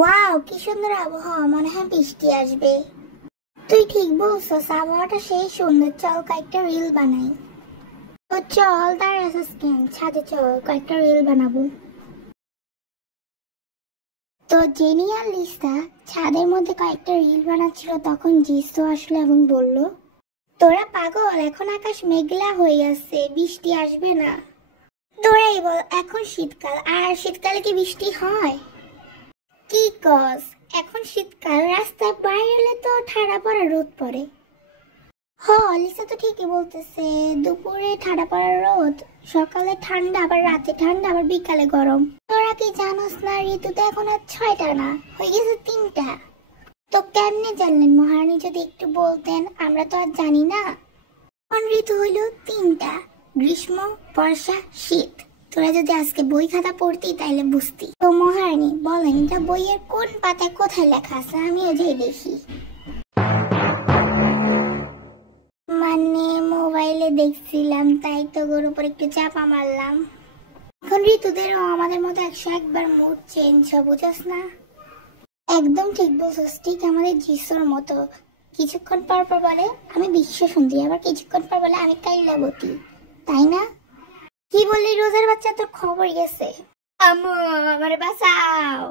Wow, কি সুন্দর আবহাওয়া, মনে হয় বৃষ্টি আসবে। তুই ঠিক বলছস, আবহাওয়াটা সেই সুন্দর। চল কয়েকটা রিল বানাই। তো চল, দাঁড়াছিস কেন? ছাদে চল, কয়েকটা রিল বানাবো। তো জেনি আর লিসা ছাদের মধ্যে কয়েকটা রিল বানাচ্ছিল, তখন জিসু আসলো এবং বলল, তোরা পাগল, এখন আকাশ মেঘলা হয়ে আছে, বৃষ্টি আসবে না। তোরাই বল, এখন শীতকাল, আর শীতকালে কি বৃষ্টি হয়? কি কস? এখন শীতকাল, রাস্তায় বাইরে এলে তো ঠাড়া পড়া রোদ পড়ে। হ, লিসা তো ঠিকই বলতেছে, দুপুরে ঠাড়া পড়া রোদ, সকালে ঠান্ডা, আবার রাতে ঠান্ডা, আবার বিকালে গরম। তোরা কি জানোস না, ঋতু তো এখন আর 6টা না, হয়ে গেছে 3টা। তো কেমনে জানলেন মহারানী? যদি একটু বলতেন, আমরা তো আর জানি না। কোন ঋতু হইল 3টা, গ্রীষ্ম, বর্ষা, শীত। তোরা যদি আজকে বই খাতা পড়তি তাইলে বুঝতি। তো মহারানী বলেন, এটা বইয়ের কোন পাতায় কোথায় লেখা আছে? আমিও যাই দেখি। মানে মোবাইলে দেখছিলাম, তাই তো ওর উপর একটু চাপা মারলাম। এখন ঋতুদেরও আমাদের মতো 101বার মুড চেঞ্জ, বুঝছ না? একদম ঠিক বলছিস, ঠিক আমাদের জিসুর মতো। কিছুক্ষণ পর পর বলে আমি বিশ্ব সুন্দরী, আবার কিছুক্ষণ পর বলে আমি কাইলাবতী, তাই না? কি বললি রোজের বাচ্চা, তোর খবর গেছে। আম্মু, আমারে বাঁচাও।